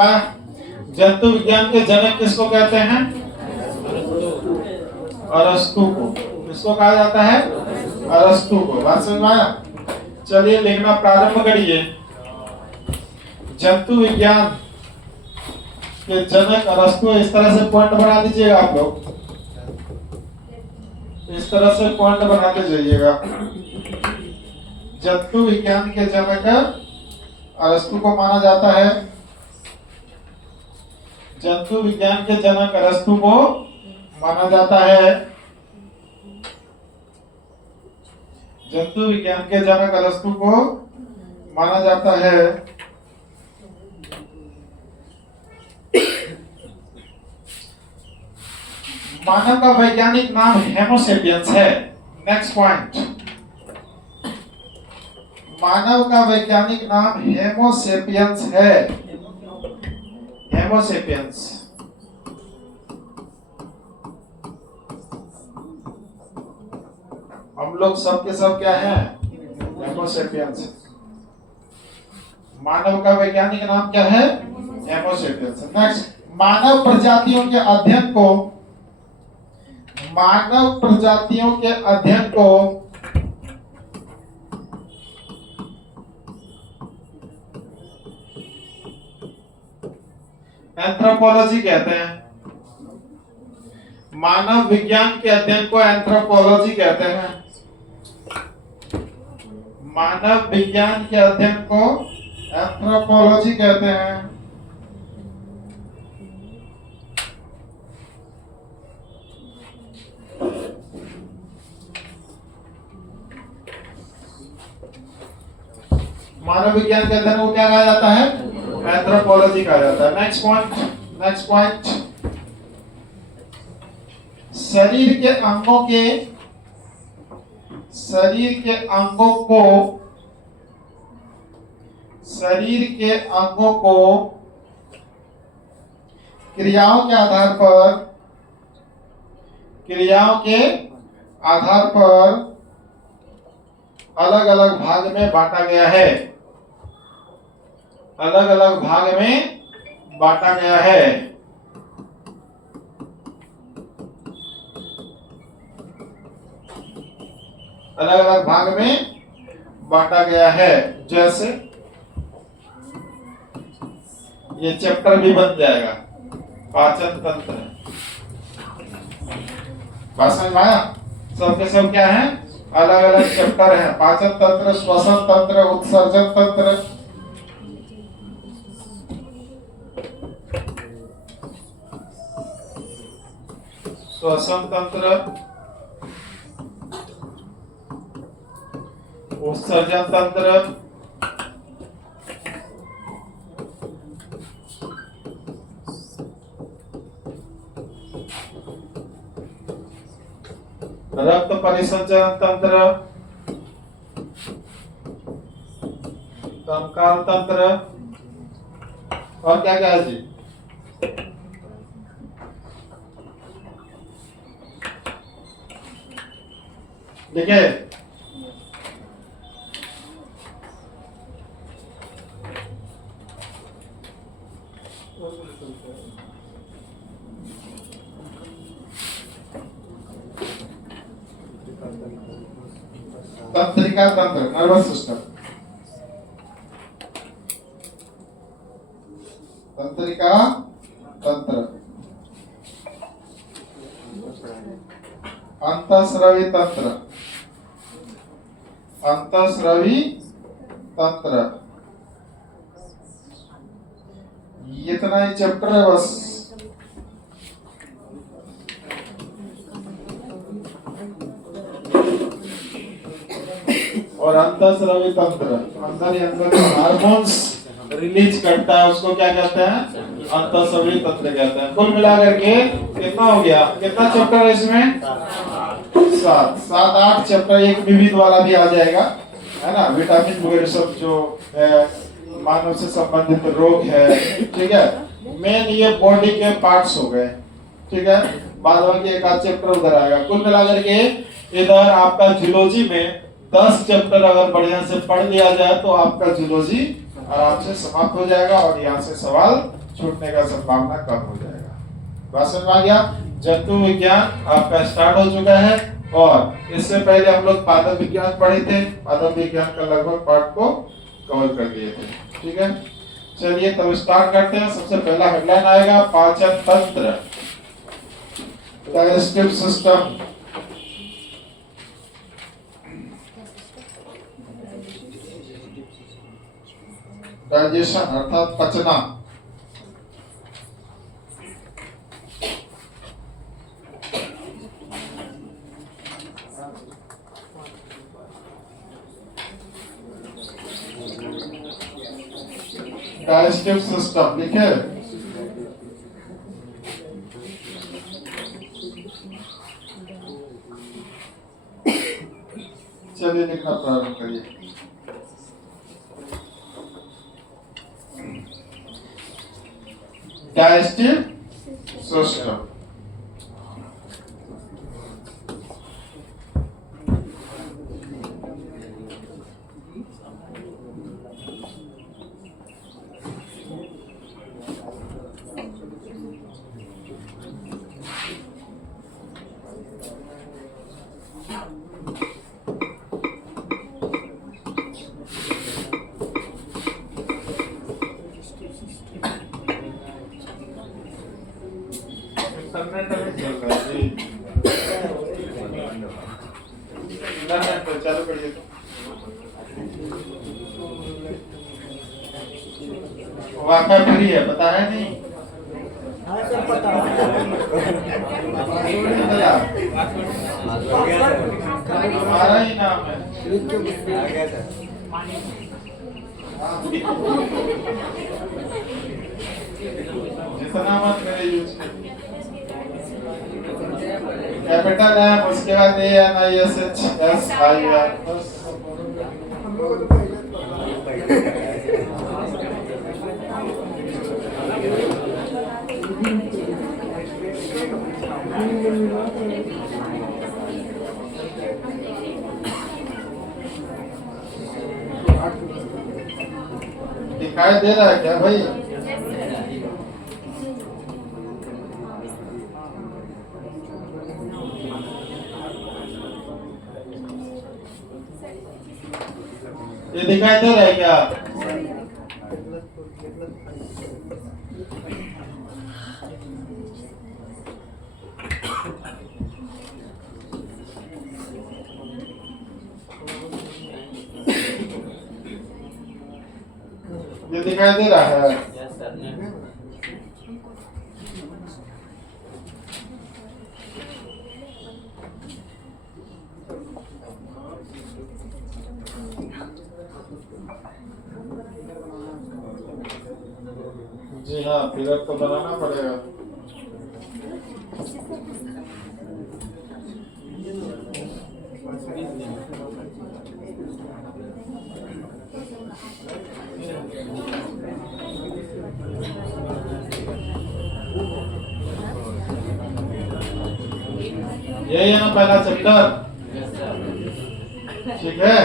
जंतु विज्ञान के जनक किसको कहते हैं? अरस्तु को। किसको कहा जाता है? अरस्तु को। बात समझ में आया? चलिए लिखना प्रारंभ करिए। जंतु विज्ञान के जनक अरस्तु। इस तरह से पॉइंट बना दीजिएगा आप लोग, इस तरह से पॉइंट बनाते जाइएगा। जंतु विज्ञान के जनक अरस्तु को माना जाता है। जंतु विज्ञान के जनक अरस्तु को माना जाता है। जंतु विज्ञान के जनक अरस्तु को माना जाता है। मानव का वैज्ञानिक नाम होमोसेपियंस है। नेक्स्ट पॉइंट, मानव का वैज्ञानिक नाम होमोसेपियंस है। होमोसेपियंस। हम लोग सब के सब क्या हैं? होमोसेपियंस। मानव का वैज्ञानिक नाम क्या है? होमोसेपियंस। नेक्स्ट, मानव प्रजातियों के अध्ययन को, मानव प्रजातियों के अध्ययन को एंथ्रोपोलॉजी कहते हैं। मानव विज्ञान के अध्ययन को एंथ्रोपोलॉजी कहते हैं। मानव विज्ञान के अध्ययन को एंथ्रोपोलॉजी कहते हैं। मानव विज्ञान के अध्ययन को क्या कहा जाता है? एंथ्रोपोलॉजी कहा जाता है। नेक्स्ट पॉइंट, नेक्स्ट पॉइंट, शरीर के अंगों के, शरीर के अंगों को, शरीर के अंगों को क्रियाओं के आधार पर, क्रियाओं के आधार पर अलग अलग भाग में बांटा गया है। अलग अलग भाग में बांटा गया है। अलग अलग भाग में बांटा गया है। जैसे ये चैप्टर भी बन जाएगा, पाचन तंत्र। बात समझ में आया? सबके सब क्या है? अलग अलग चैप्टर है। पाचन तंत्र, श्वसन तंत्र, उत्सर्जन तंत्र, श्वसन तंत्र, उत्सर्जन तंत्र, रक्त परिसंचरण तंत्र, कंकाल तंत्र, और क्या क्या है जी? देखिए, तंत्रिका तंत्र, नर्वस सिस्टम, तंत्रिका तंत्र, अंतःस्रावी तंत्र, अंतःस्रावी तंत्र। इतना ही चैप्टर है बस। और अंतःस्रावी तंत्र अंदर ही अंदर हार्मोन्स रिलीज करता है, उसको क्या कहते हैं? अंतःस्रावी तंत्र कहते हैं। कुल मिलाकर के कितना हो गया? कितना चैप्टर है इसमें? 7 8 चैप्टर। एक विविध वाला भी आ जाएगा, है ना? विटामिन वगैरह सब जो है, मानव से संबंधित रोग है, ठीक है। मेन ये बॉडी के पार्ट्स हो गए, ठीक है। बाद बाकी एक आध चैप्टर उधर आएगा। कुल मिलाकर के इधर आपका जूलॉजी में 10 चैप्टर अगर बढ़िया से पढ़ लिया जाए तो आपका जूलॉजी आराम से समाप्त हो जाएगा और यहाँ से सवाल छूटने का संभावना कम हो जाएगा। बात समझ में आ गया? जंतु विज्ञान आपका स्टार्ट हो चुका है और इससे पहले हम लोग पादप विज्ञान पढ़े थे। पादप विज्ञान का लगभग पार्ट को कवर कर दिए थे। ठीक है, चलिए तब स्टार्ट करते हैं। सबसे पहला हेडलाइन आएगा पाचन तंत्र, डाइजेस्टिव सिस्टम। डाइजेशन अर्थात पचना। डाइजेस्टिव सिस्टम लिखे, चलिए लिखना प्रारंभ करिए। डाइजेस्टिव सिस्टम चालू करिए। वाका फ्री है, पता है नहीं? हाँ सर पता हमारा ही नाम है। जितना मत मेरे यूज कैपिटल है, उसके बाद ANISHSIR बस। दिखाई दे रहा है क्या भाई? ये दिखाई दे रहा है क्या? ये दिखाई दे रहा है? जी हाँ, फिगर तो बनाना पड़ेगा। ये ना पहला चैप्टर, ठीक है?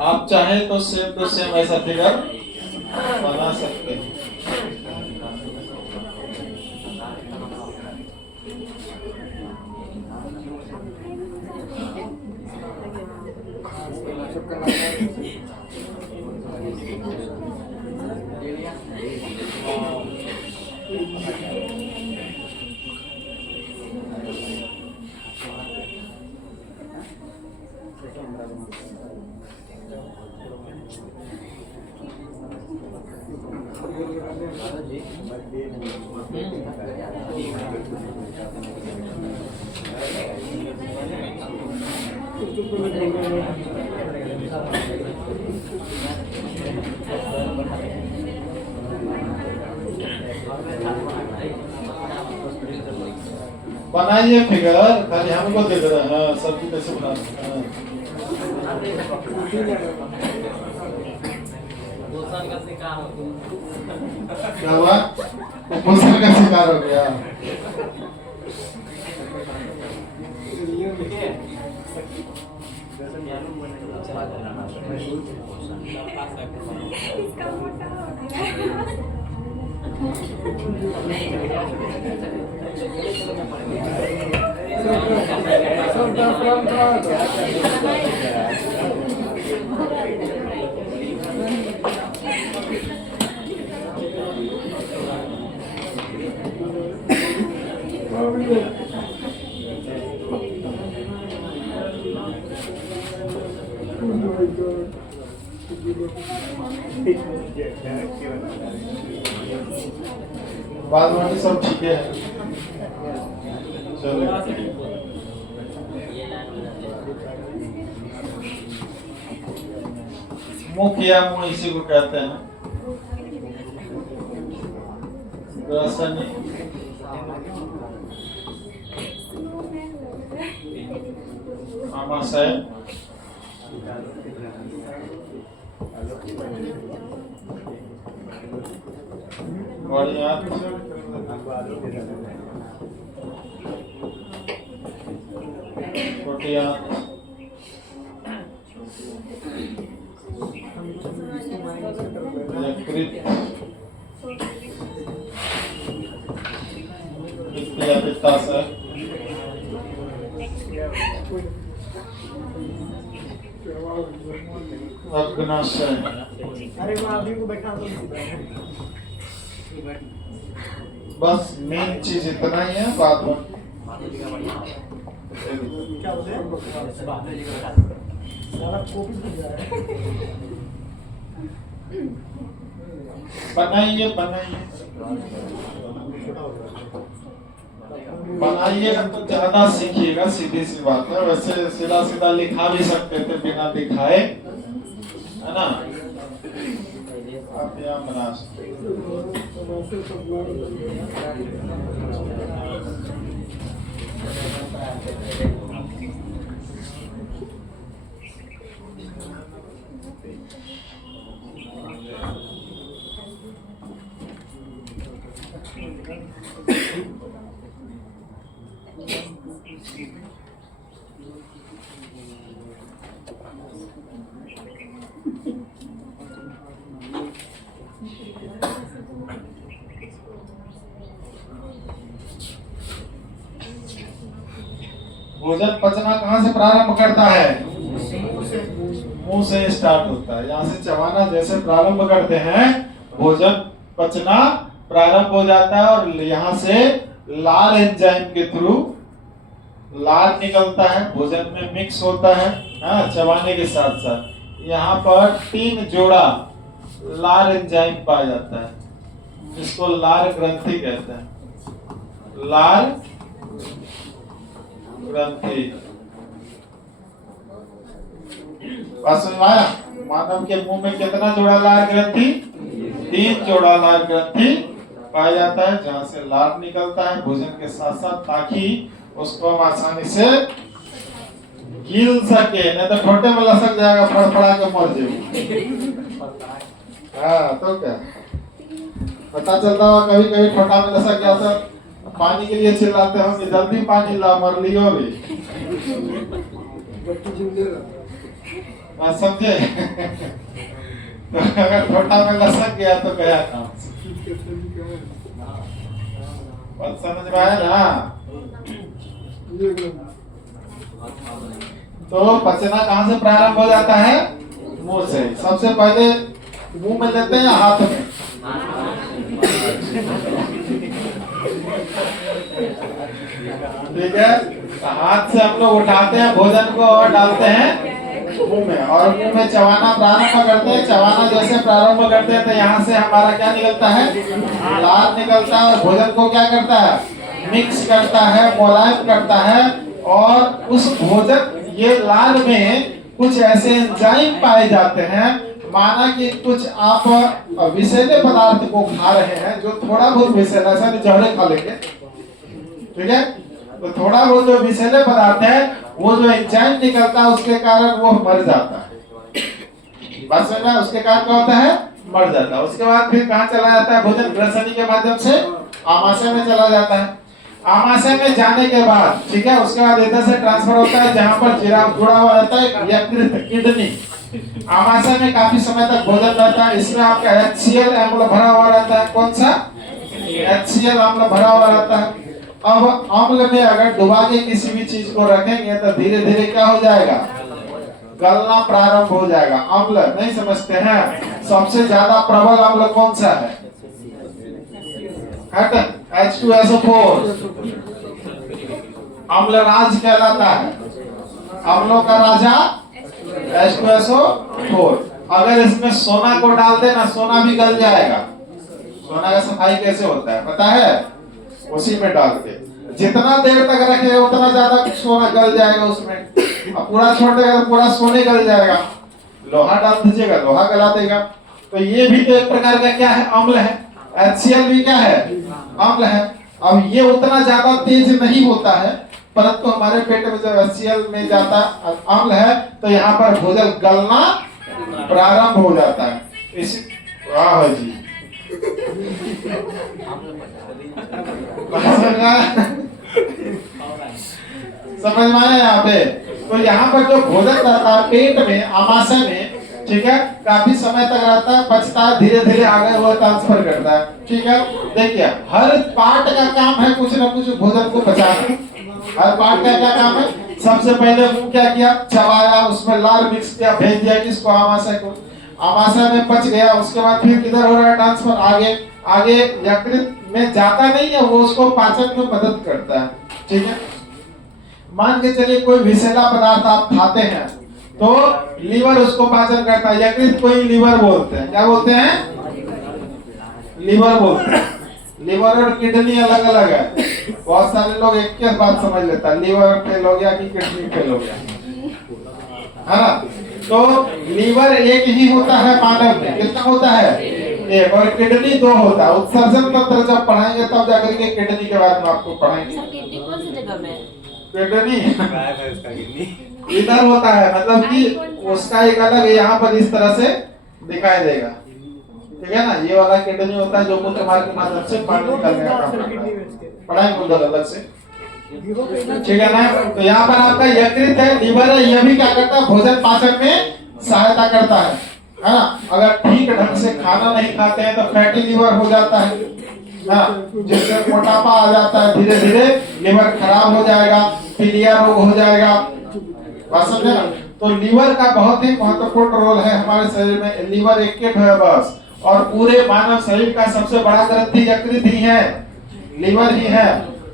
आप चाहे तो सेम टू सेम ऐसा फिगर बना सकते हैं। बनाइए फिगर, खाली हमको देख रहे हैं। हाँ, सब्जी कैसे बनाते हैं? का शिकार हो गया। क्या हुआ? कुपोषण का शिकार हो गया। इसका मोटा हो गया। बाद में सब ठीक है। चलो मुखिया मुंह इसी को कहते हैं। ग्रसनी आमाशय बढ़िया छोटिया पित्ताशय अग्नाशय। अरे मैं अभी को बैठा हूँ। बस मेन चीज इतना ही है। बाद में क्या बोलते हैं? सारा कॉपी भूल जा रहा है। बनाइए बनाइए बनाइएगा तो ज्यादा सीखिएगा। सीधी सी बात है। वैसे सीधा सीधा लिखा भी सकते थे बिना दिखाए, है ना। आप यहाँ बना सकते भोजन पचना कहाँ से प्रारंभ करता है? मुंह से स्टार्ट होता है। यहाँ से चबाना जैसे प्रारंभ करते हैं भोजन पचना प्रारंभ हो जाता है और यहाँ से लार एंजाइम के थ्रू लार निकलता है, भोजन में मिक्स होता है। हाँ, चबाने के साथ साथ यहाँ पर 3 जोड़ा लार एंजाइम पाया जाता है जिसको लार ग्रंथि कहते हैं। लार ग्रंथि मानव के मुंह में कितना जोड़ा लार ग्रंथि? 3 जोड़ा लार ग्रंथि पाया जाता है जहां से लार निकलता है भोजन के साथ साथ, ताकि उसको हम आसानी से गिल सके। नहीं तो ठोटे में लसक जाएगा, फड़फड़ा के मर जाएगा। हाँ तो क्या पता चलता होगा कभी कभी ठोटा में लसक गया तो पानी के लिए चिल्लाते हो कि जल्दी पानी ला, मर लियो भी। समझे? तो अगर ठोटा में लसक गया तो गया काम। बात समझ में आया ना? तो पचना कहाँ से प्रारंभ हो जाता है? मुंह से। सबसे पहले मुंह में लेते हैं, हाथ में। ठीक है, हाथ से हम लोग उठाते हैं भोजन को और डालते हैं मुंह में, और मुंह में चबाना प्रारंभ करते हैं। चबाना जैसे प्रारंभ करते हैं तो यहाँ से हमारा क्या निकलता है? लार निकलता है और भोजन को क्या करता है? मिक्स करता है, मोलायम करता है। और उस भोजन ये लार में कुछ ऐसे एंजाइम पाए जाते हैं, माना कि कुछ आप विषैले पदार्थ को खा रहे हैं जो थोड़ा बहुत विषैला, ऐसा नहीं जहरे खा लेंगे, ठीक है। तो थोड़ा बहुत जो विषैले पदार्थ है वो जो एंजाइम निकलता है उसके कारण वो मर जाता है। बस उसके कारण क्या होता है? मर जाता है। उसके बाद फिर कहाँ चला जाता है? भोजन ग्रसनी के माध्यम से आमाशय में चला जाता है। आमाशय में जाने के बाद ठीक है, उसके बाद इधर से ट्रांसफर होता है जहाँ पर जुड़ा हुआ रहता है यकृत, किडनी। आमाशय में काफी समय तक भोजन रहता है। इसमें आपका HCl अम्ल भरा हुआ रहता है। कौन सा? HCl अम्ल भरा हुआ रहता है। अब अम्ल में अगर डुबा के किसी भी चीज को रखेंगे तो धीरे धीरे क्या हो जाएगा? गलना प्रारंभ हो जाएगा। अम्ल नहीं समझते हैं? सबसे ज्यादा प्रबल अम्ल कौन सा है? H2SO4 अम्लराज कहलाता है। अम्लों का राजा H2SO4। अगर इसमें सोना को डाल देना, सोना भी गल जाएगा। सोना का सफाई कैसे होता है पता है? उसी में डाल के जितना देर तक रखेगा उतना ज्यादा सोना गल जाएगा उसमें। अब पूरा छोड़ देगा तो पूरा सोने गल जाएगा। लोहा डाल दीजिएगा, लोहा गला देगा। तो ये भी तो एक प्रकार का क्या है? अम्ल है। HCl भी क्या है? अम्ल है। अब ये उतना ज्यादा तेज नहीं होता है, परंतु हमारे पेट में जब HCl में जाता अम्ल है तो यहाँ पर भोजन गलना प्रारंभ हो जाता है। इसी वाह जी समझ में आया यहाँ पे? तो यहाँ पर जो भोजन रहता है पेट में, आमाशय में, ठीक है, काफी समय तक रहता है, पचता है, धीरे धीरे आगे हुआ ट्रांसफर करता है। ठीक है, देखिए हर पार्ट का काम है कुछ ना कुछ भोजन को पचाना। हर पार्ट का क्या काम है? सबसे पहले मुंह क्या किया? चबाया, उसमें लाल मिक्स किया, भेज दिया किसको? आमाशय को। आमाशय में पच गया, उसके बाद फिर किधर हो रहा है ट्रांसफर? आगे। आगे यकृत में जाता नहीं है, वो उसको पाचन में मदद करता है। ठीक है, मान के चलिए कोई विषैला पदार्थ आप खाते हैं तो लीवर उसको पाचन करता है। यकृत को ही लीवर बोलते हैं। क्या बोलते हैं? लीवर बोलते हैं। लीवर और किडनी अलग अलग है। बहुत सारे लोग एक के बात समझ लेता है, लीवर फेल हो गया कि किडनी फेल हो गया, है ना? तो लीवर एक ही होता है मानव में। कितना होता है? एक। और किडनी दो होता है। उत्सर्जन तंत्र जब पढ़ाएंगे तब जाकर के किडनी के बारे में आपको पढ़ाएंगे। किडनी कौन सी जगह में? किडनी इधर होता है, मतलब कि उसका एक अलग यहाँ पर इस तरह से दिखाई देगा। ठीक है ना? ये वाला किडनी होता है जो मूत्र मार्ग के माध्यम से पानी निकालने का काम करता है। पढ़ाएंगे उधर अलग से। ठीक है ना? तो यहाँ पर आपका यकृत है, लीवर है, ये भी क्या करता है? भोजन पाचन में सहायता करता है ना? अगर ठीक ढंग से खाना नहीं खाते हैं तो फैटी लीवर हो जाता है, जिससे मोटापा आ जाता है। धीरे धीरे लीवर खराब हो जाएगा, पीलिया रोग हो जाएगा। बात समझे ना? तो लीवर का बहुत ही महत्वपूर्ण रोल है हमारे शरीर में। लीवर एक है बस, और पूरे मानव शरीर का सबसे बड़ा ग्रंथि यकृत ही है, लीवर ही है।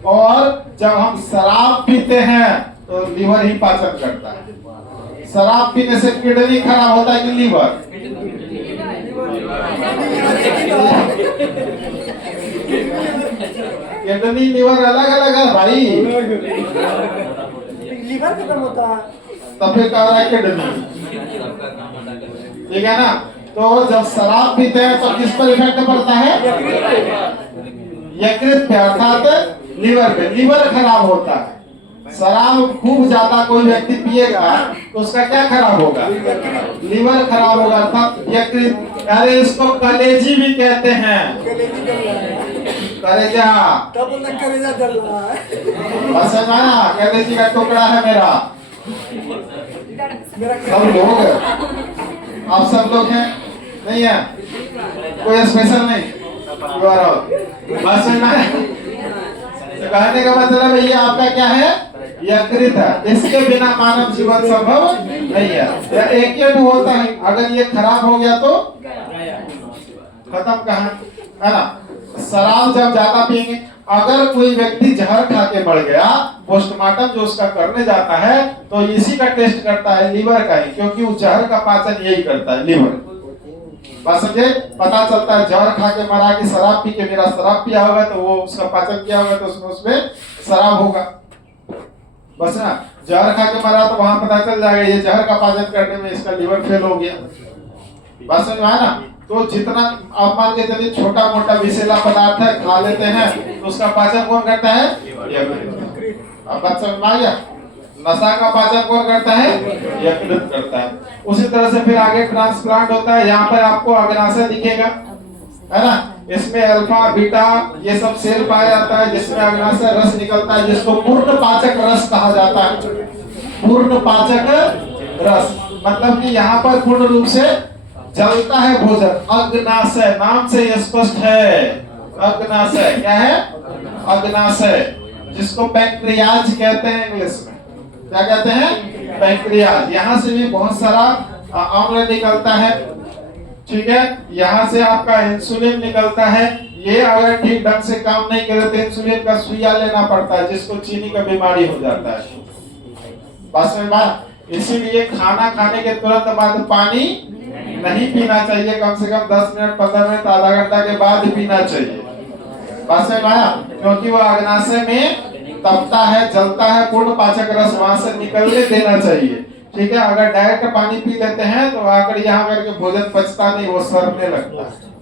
और जब हम शराब पीते हैं तो लीवर ही पाचन करता है। शराब पीने से किडनी खराब होता है कि लीवर? किडनी लीवर अलग अलग है भाई। लीवर खत्म होता है तब फिर कह रहा है किडनी। ठीक है ना? तो जब शराब पीते हैं तो किस पर इफेक्ट पड़ता है? यकृत पे, अर्थात लीवर पे। लीवर खराब होता है। शराब खूब ज्यादा कोई व्यक्ति पिएगा तो उसका क्या खराब होगा? लीवर खराब होगा, अर्थात यकृत। अरे इसको कलेजी भी कहते हैं। कलेजा। तब उन्हें कलेजा जल रहा है। बस ना, कलेजी का टुकड़ा है मेरा। सब लोग, आप सब लोग हैं? नहीं है? कोई स्पेशल नहीं? बस ना, कहने का मतलब ये आपका क्या है? यकृत है। इसके बिना मानव जीवन संभव नहीं है। एक होता है, अगर ये खराब हो गया तो खत्म कहानी, है ना? शराब जब ज्यादा पिएंगे, अगर कोई व्यक्ति जहर खा के मर गया, पोस्टमार्टम जो उसका करने जाता है तो इसी का टेस्ट करता है, लीवर का ही, क्योंकि उस जहर का पाचन यही करता है, लीवर। बस समझे? पता चलता है जहर खा के मरा कि शराब पी के, मेरा शराब पिया होगा तो वो उसका पाचन किया होगा तो उसमें शराब होगा। बस ना, जहर खा के मरा तो वहां पता चल जाएगा ये जहर का पाचन करने में इसका लीवर फेल हो गया। बस समझ में आया ना? तो जितना आप मान के चलिए छोटा मोटा विषैला पदार्थ है खा लेते हैं तो उसका पाचन कौन करता है? अब बात समझ में आ गया? नशा का पाचन कौन करता है? यकृत करता है। उसी तरह से फिर आगे ट्रांसप्लांट होता है। यहाँ पर आपको अग्नाशय दिखेगा, है ना? इसमें अल्फा बीटा ये सब सेल पाया जाता है, जिसमें अग्नाशय रस निकलता है, जिसको पूर्ण पाचक रस कहा जाता है। पूर्ण पाचक रस मतलब कि यहाँ पर पूर्ण रूप से जलता है भोजन। अग्नाशय नाम से स्पष्ट है। अग्नाशय क्या है? अग्नाशय, जिसको पैंक्रियाज कहते हैं इंग्लिश में। क्या कहते हैं? पैंक्रियाज। यहाँ से भी बहुत सारा अम्ल निकलता है, ठीक है? यहाँ से आपका इंसुलिन निकलता है। ये अगर ठीक ढंग से काम नहीं करे तो इंसुलिन का सुइया लेना पड़ता है, जिसको चीनी का बीमारी हो जाता है। बस में बात। इसीलिए खाना खाने के तुरंत बाद पानी नहीं पीना चाहिए, कम से कम 10 मिनट 15 मिनट आधा घंटा के बाद पीना चाहिए। बस में आया, क्योंकि वो अग्नाशय में तपता है, जलता है, पूर्ण पाचक रस वहां से निकलने देना चाहिए, ठीक है? अगर डायरेक्ट पानी पी लेते हैं तो आकर यहाँ करके भोजन पचता नहीं, वो सड़ने लगता है।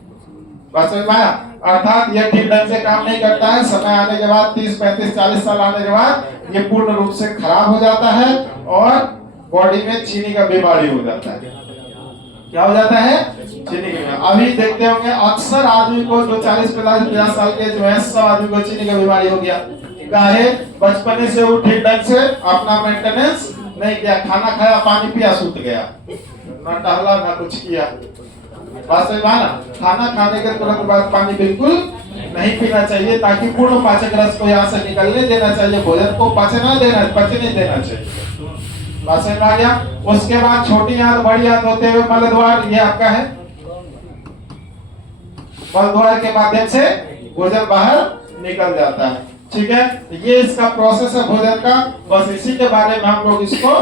बस में आया, अर्थात ये ठीक ढंग से काम नहीं करता है। समय आने के बाद 30 35 40 साल आने के बाद ये पूर्ण रूप से खराब हो जाता है और बॉडी में चीनी का बीमारी हो जाता है। क्या हो जाता है? चीनी की बीमारी। अभी देखते होंगे अक्सर आदमी को जो 40 50 साल के जो है, सब आदमी को चीनी का बीमारी हो गया। काहे? बचपने से वो ठीक ढंग से अपना मेंटेनेंस नहीं किया, खाना खाया, पानी पिया, सूत गया, ना टहला ना कुछ किया। बात सही है ना? खाना खाने के तुरंत बाद पानी बिल्कुल नहीं पीना चाहिए, ताकि पूर्ण पाचक रस को यहाँ से निकलने देना चाहिए, भोजन को पचने देना चाहिए। बात समझ आ गया? उसके बाद छोटी आंत बड़ी आंत होते हुए मलद्वार, ये आपका है। मलद्वार के माध्यम से भोजन बाहर निकल जाता है, ठीक है? ये इसका प्रोसेस है भोजन का। बस इसी के बारे में हम लोग इसको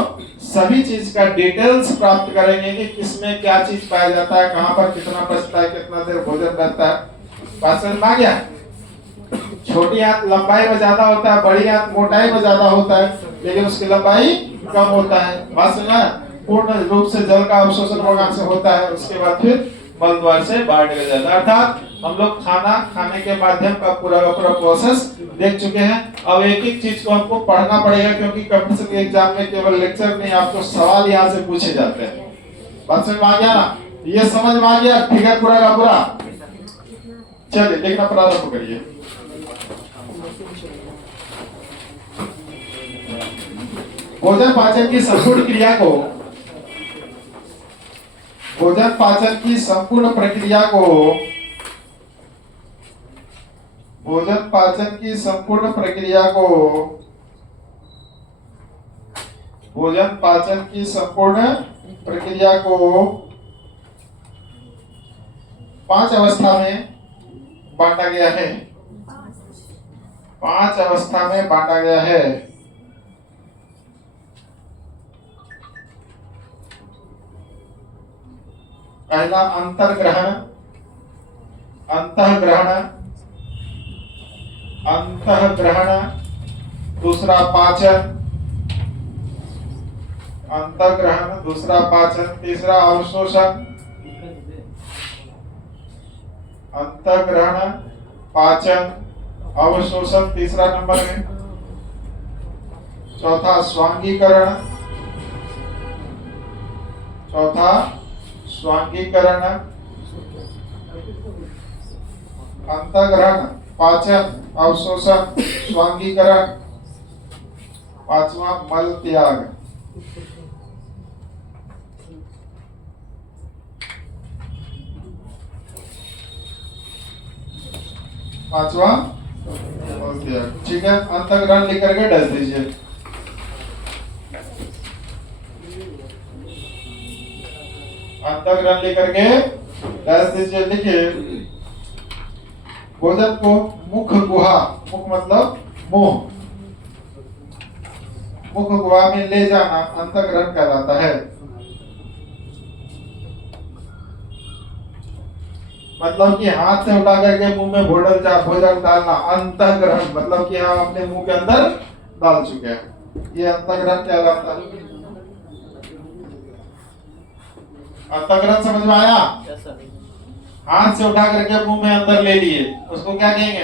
सभी चीज का डिटेल्स प्राप्त करेंगे कि किसमें क्या चीज पाया जाता है, कहाँ पर कितना पचता है, कितना देर भोजन रहता है। बात समझ में आ गया? छोटी आंत लंबाई में ज्यादा होता है, बड़ी आंत मोटाई में ज्यादा होता है, लेकिन उसकी लंबाई कम होता है। बात समझ में? पूर्ण रूप से जल का अवशोषण organ से होता है, उसके बाद फिर मलद्वार से बाहर निकल जाता है। अर्थात हम लोग खाना खाने के माध्यम का पूरा प्रोसेस देख चुके हैं। अब एक एक चीज को हमको पढ़ना पड़ेगा, क्योंकि कंपटीशन एग्जाम में केवल लेक्चर नहीं, आपको सवाल यहाँ से पूछे जाते हैं। बात समझ में आ गया ना? ये समझ में आ गया? ठीक है, पूरा का पूरा। चलिए देखना प्रारंभ करिए। भोजन पाचन की संपूर्ण क्रिया को, भोजन पाचन की संपूर्ण प्रक्रिया को, भोजन पाचन की संपूर्ण प्रक्रिया को, भोजन पाचन की संपूर्ण प्रक्रिया को 5 अवस्था में बांटा गया है। 5 अवस्था में बांटा गया है। पहला अंतर्ग्रहण, अंतःग्रहण, अंतःग्रहण। दूसरा पाचन, अंतःग्रहण, दूसरा पाचन। तीसरा अवशोषण, अंतःग्रहण, पाचन, अवशोषण तीसरा नंबर में। चौथा स्वांगीकरण, चौथा स्वांगीकरण, अंतःग्रहण, पाचन, अवशोषण, स्वांगीकरण। पांचवा मल त्याग। पांचवा मल त्याग, ठीक है? अंतःग्रहण लिख करके डस दीजिए। अंतःग्रहण लेकर के डस दीजिए। लिखिए, भोजन को मुख गुहा, मुख मतलब मुंह, मुख गुहा में ले जाना अंतःग्रहण कहलाता है। मतलब कि हाथ से उठा करके मुंह में भोजन डालना अंतःग्रहण, मतलब कि हम अपने मुंह के अंदर डाल चुके हैं, ये अंतःग्रहण कहलाता है। अंतःग्रहण समझ में आया? हाथ से उठा करके मुंह में अंदर ले लिए, उसको क्या कहेंगे?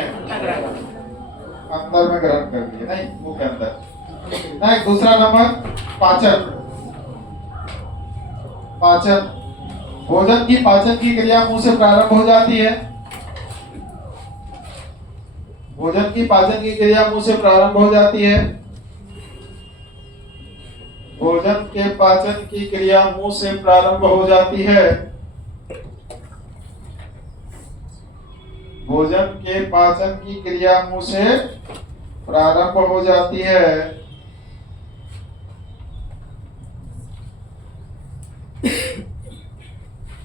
अंदर में ग्रहण कर लिए, नहीं मुंह के अंदर। नेक्स्ट दूसरा नंबर पाचन। पाचन, भोजन की पाचन की क्रिया मुंह से प्रारंभ हो जाती है। भोजन की पाचन की क्रिया मुंह से प्रारंभ हो जाती है। भोजन के पाचन की क्रिया मुंह से प्रारंभ हो जाती है। भोजन के पाचन की क्रिया मुंह से प्रारंभ हो जाती है।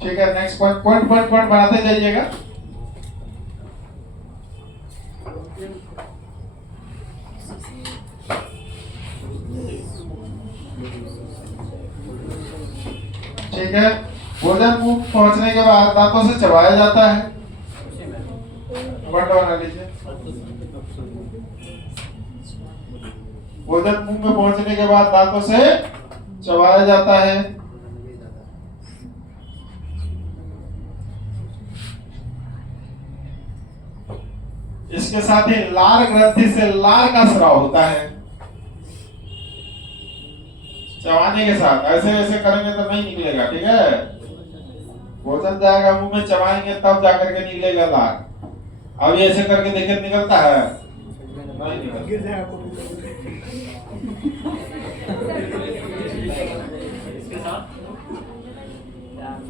ठीक है, next point point point point बढ़ाते जाइएगा। ठीक है, भोजन मुंह पहुंचने के बाद दांतों से चबाया जाता है। पॉइंट बना लीजिए। भोजन मुंह में पहुंचने के बाद दांतों से चबाया जाता है। इसके साथ ही लार ग्रंथि से लार का स्राव होता है। चबाने के साथ ऐसे ऐसे करेंगे तो नहीं निकलेगा, ठीक है। भोजन जाएगा मुंह में, चबाएंगे तब जाकर के निकलेगा लार। अब ये ऐसे करके देखिए निकलता है, नहीं निकलता। गिर जाएगा। इसके साथ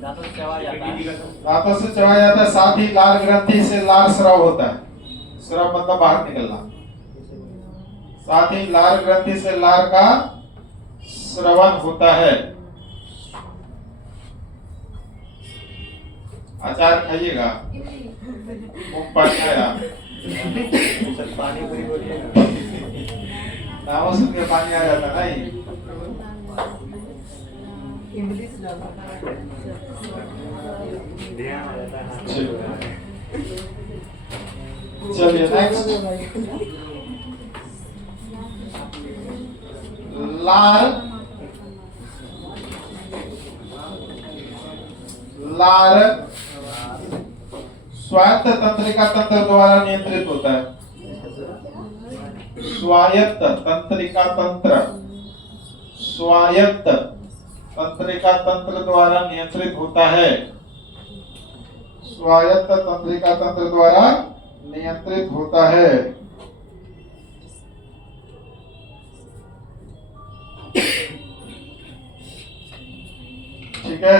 दांतों से चबाया जाता है। दांतों से चबाया जाता है, साथ ही लार ग्रंथि से लार स्राव होता है। स्राव मतलब बाहर निकलना। साथ ही लार ग्रंथि से लार का श्रवण होता है। अचार खाइएगा, पानी आया, नामों सुन के पानी आ जाता नहीं। इंग्लिश ज्यादा ध्यान आ जाता है। चलिए नेक्स्ट, लार लार स्वायत्त तंत्रिका तंत्र द्वारा नियंत्रित होता है। स्वायत्त तंत्रिका तंत्र, स्वायत्त तंत्रिका तंत्र द्वारा नियंत्रित होता है। स्वायत्त तंत्रिका तंत्र द्वारा नियंत्रित होता है। ठीक है,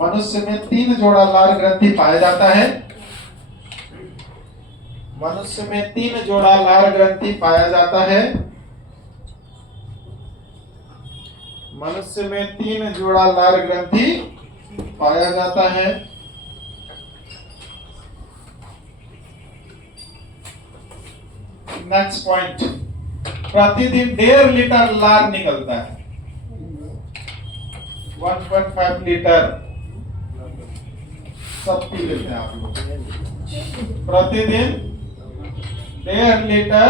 मनुष्य में 3 जोड़ा लार ग्रंथि पाया जाता है। मनुष्य में 3 जोड़ा लार ग्रंथि पाया जाता है। मनुष्य में 3 जोड़ा लार ग्रंथि पाया जाता है। नेक्स्ट पॉइंट, प्रतिदिन 1.5 लीटर लार निकलता है। 1.5 लीटर सब पी लेते हैं आप लोग। प्रतिदिन 1.5 लीटर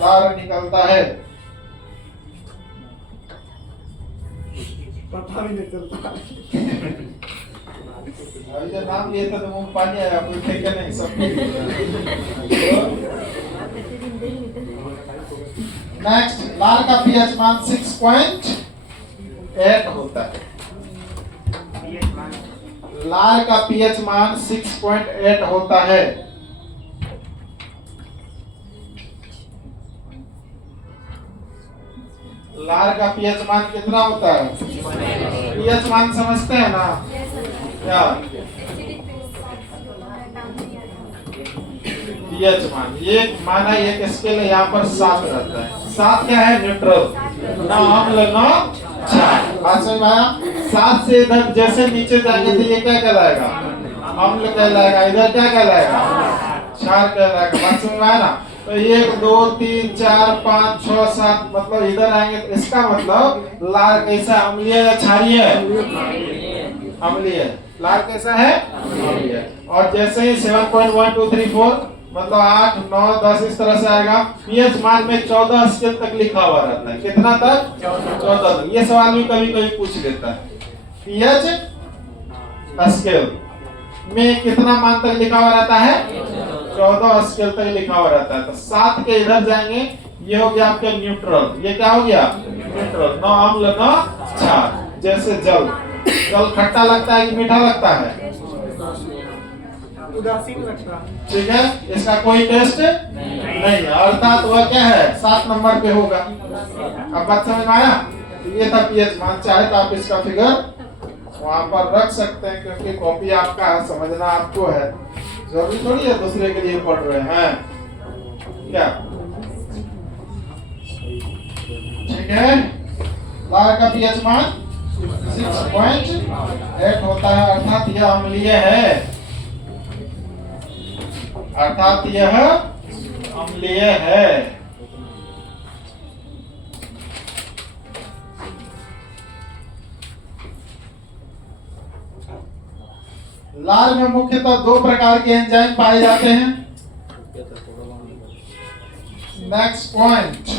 लार निकलता है। पता भी नहीं चलता। अभी जब नाम लिए थे तो मुंह पानी आया, कोई फेंके नहीं, सब पी लिए। नेक्स्ट, लार का पीएच मान 6.8 होता है। लार का पीएच मान 6.8 होता है। लार का पीएच मान कितना होता है? पीएच मान समझते हैं ना क्या? पीएच मान, ये माना एक स्केल है, यहाँ पर 7 रहता है। 7 क्या है? न्यूट्रल, ना अम्ल ना क्षार। बात समझ में आया? 7 से इधर जैसे नीचे जाएंगे तो ये क्या कहलाएगा? अम्ल कहलाएगा। इधर क्या कहलाएगा? क्षार कहलाएगा। बात समझ में आया ना? तो 1 2 3 4 5 6 7 मतलब इधर आएंगे तो इसका मतलब लार कैसा, अम्लीय या क्षारीय है? अम्लीय। लार कैसा है? अम्लीय। और जैसे ही 7.1 2 3 4 मतलब 8 9 10 इस तरह से आएगा। पीएच मान में 14 स्केल तक लिखा हुआ रहता है। कितना तक? 14 तक। ये सवाल भी कभी कभी पूछ लेता है। पीएच स्केल में कितना मान तक लिखा हुआ रहता है? 14 स्केल तक लिखा हुआ रहता है। तो 7 के इधर जाएंगे, ये हो गया आपका न्यूट्रल। ये क्या हो गया? न्यूट्रल। न अम्ल न क्षार। जैसे जल, जल खट्टा लगता है कि मीठा लगता है? उदासीन लगता। ठीक है, इसका कोई टेस्ट नहीं है, अर्थात वह क्या है? 7 नंबर पे होगा। अब बात समझ में आया? ये था पीएच मान। चाहे तो आप इसका फिगर वहां पर रख सकते हैं, क्योंकि कॉपी आपका है, समझना आपको है, जरूरी थोड़ी है दूसरे के लिए पढ़ रहे हैं क्या? ठीक है, लार का पीएच मान 6.8 होता है, अर्थात यह अम्लीय है, अर्थात यह अम्लीय है। लार में मुख्यतः 2 प्रकार के एंजाइम पाए जाते हैं। नेक्स्ट पॉइंट,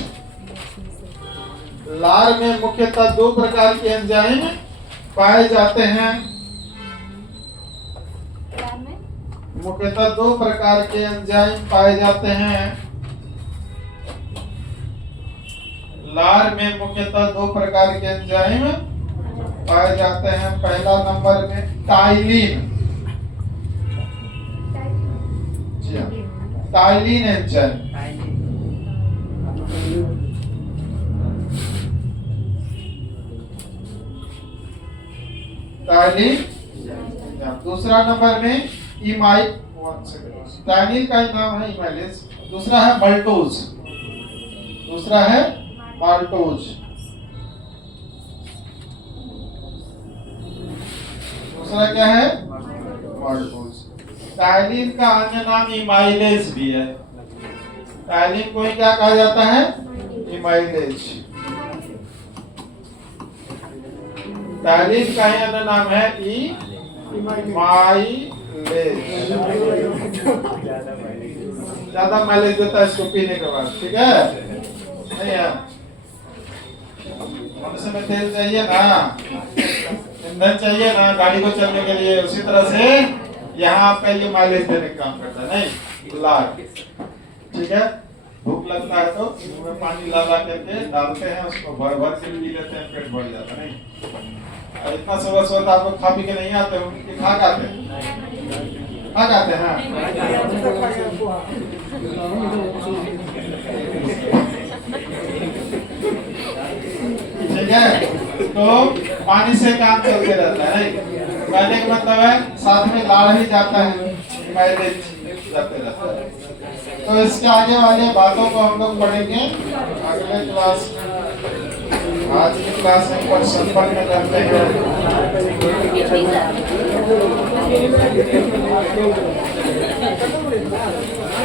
लार में मुख्यतः 2 प्रकार के एंजाइम पाए जाते हैं। मुख्यतः 2 प्रकार के एंजाइम पाए जाते हैं। लार में मुख्यतः 2 प्रकार के एंजाइम पाए जाते हैं। पहला नंबर में टाइलिन, टाइलिन एंजाइम। टाइलिन। दूसरा नंबर में इमाइल, टाइलिन का ही नाम है इमाइलेज। दूसरा है माल्टोज, दूसरा है माल्टोज। दूसरा क्या है? माल्टोज। टाइलिन का अन्य नाम इमाइलेज भी है। टाइलिन को ही क्या कहा जाता है? इमाइलेज। टाइलिन का ही अन्य नाम है इमाइलेज। ज्यादा माइलेज देता है इसको पीने के बाद, ठीक है? नहीं है, मनुष्य में तेल चाहिए ना, ईंधन चाहिए ना गाड़ी को चलने के लिए, उसी तरह से यहाँ आपका ये माइलेज देने का काम करता है। नहीं, लार, ठीक है? भूख लगता है तो मुंह में पानी ला करके डालते हैं, उसको भर भर के पी लेते हैं, पेट भर जाता है। नहीं, और इतना सुबह सुबह आप लोग खा पी के नहीं आते हो कि खा जाते हैं? खा जाते हैं। ठीक है, तो पानी से काम चलते रहता है। नहीं, कहने का मतलब है साथ में लाड़ ही जाता है, माइलेज जाते रहता है। तो इसके आगे वाले बातों को हम लोग पढ़ेंगे अगले क्लास में। आज की क्लास में संपन्न करते हैं।